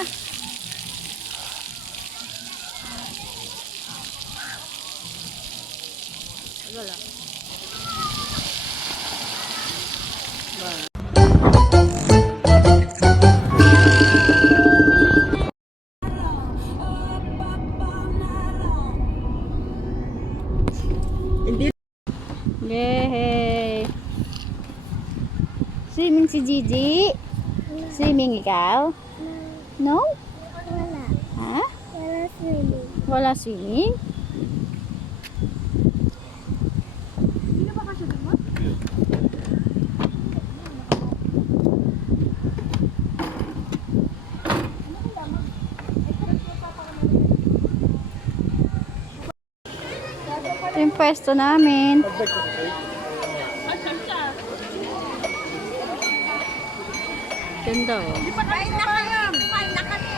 na. Wala. Yay! Swimming si Gigi? Swimming ikaw? No? Wala. Ha? Wala swimming. Wala swimming? Ito yung pwesto namin. Ganda oh. Kain na kayo. Kain na kami.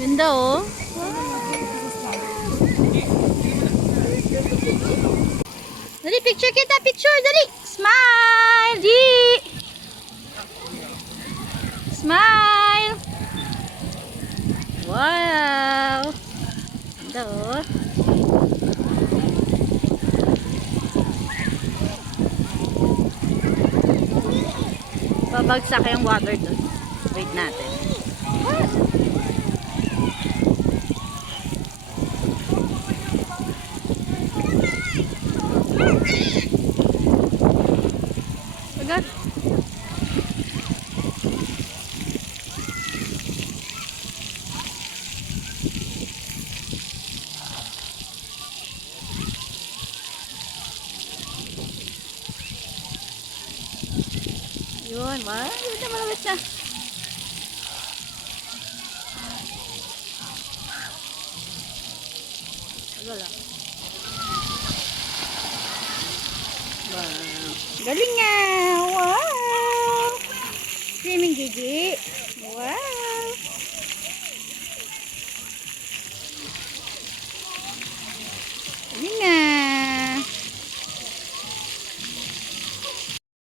Ganda oh. Dali, picture kita, picture, dali. Smile, G. Smile. Wow. Ganda oh. Babagsak yung water doon. Wait natin. Agad. Yun, wow. Ganda malawit siya. Wala. Wow. Galing nga. Wow. Swimming Gigi. Wow. Galing nga.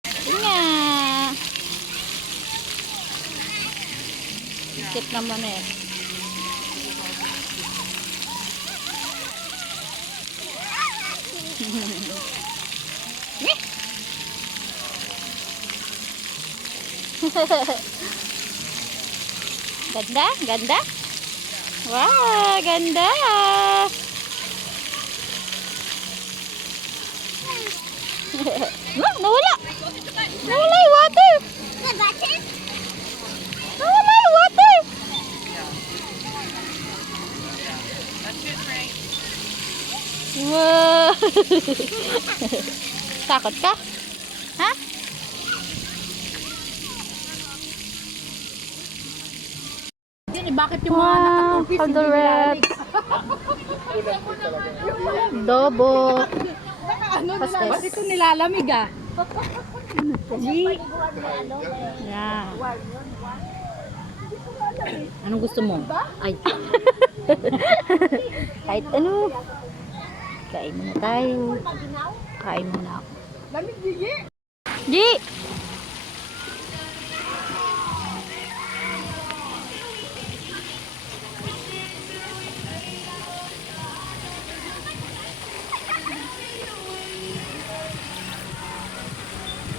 Galing nga. Cute naman eh. Ganda, ganda. Wow, ganda. Nawala. Nawala yung water. Nawala yung water. Wow. Takot ka? Ha? Bakit yung mga nakatupis hindi Red. Dobo. ano nila? Ba't ito nilalamig ah? Yeah. Anong gusto mo? Ay. Kahit ano. Kain muna tayo. Kain muna ako. Lamig Gigi! Gi!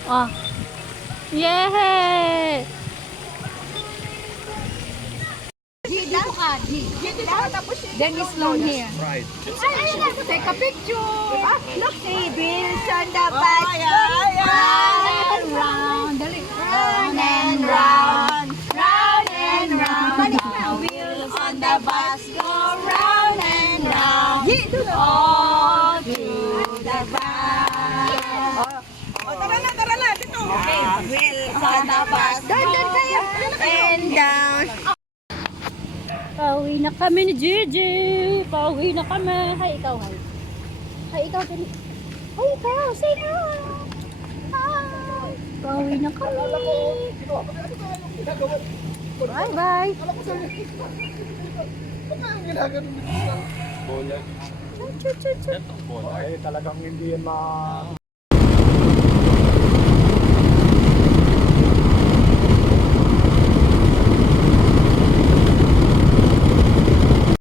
Oh. Yay! Dito ka, dito ka, tapos then is long here. Right. Take a picture. Look, see, wheels on the bus. Round and round. Dali. Round and round. Round and round. Wheels on the bus go round and round. All through the bus. Oh, tara na, dito. Okay, wheels on the bus go and down. Pauwi na kami ni Gigi. Pauwi na kami. Hi, ikaw, hi. Hi, ikaw, dali. Hi, ikaw, say hi. Hi. Pauwi na kami. Bye-bye. Ano ang ginagawa Bola. Chut, chut, chut, chut. Ito, bola. Ay, talagang hindi yan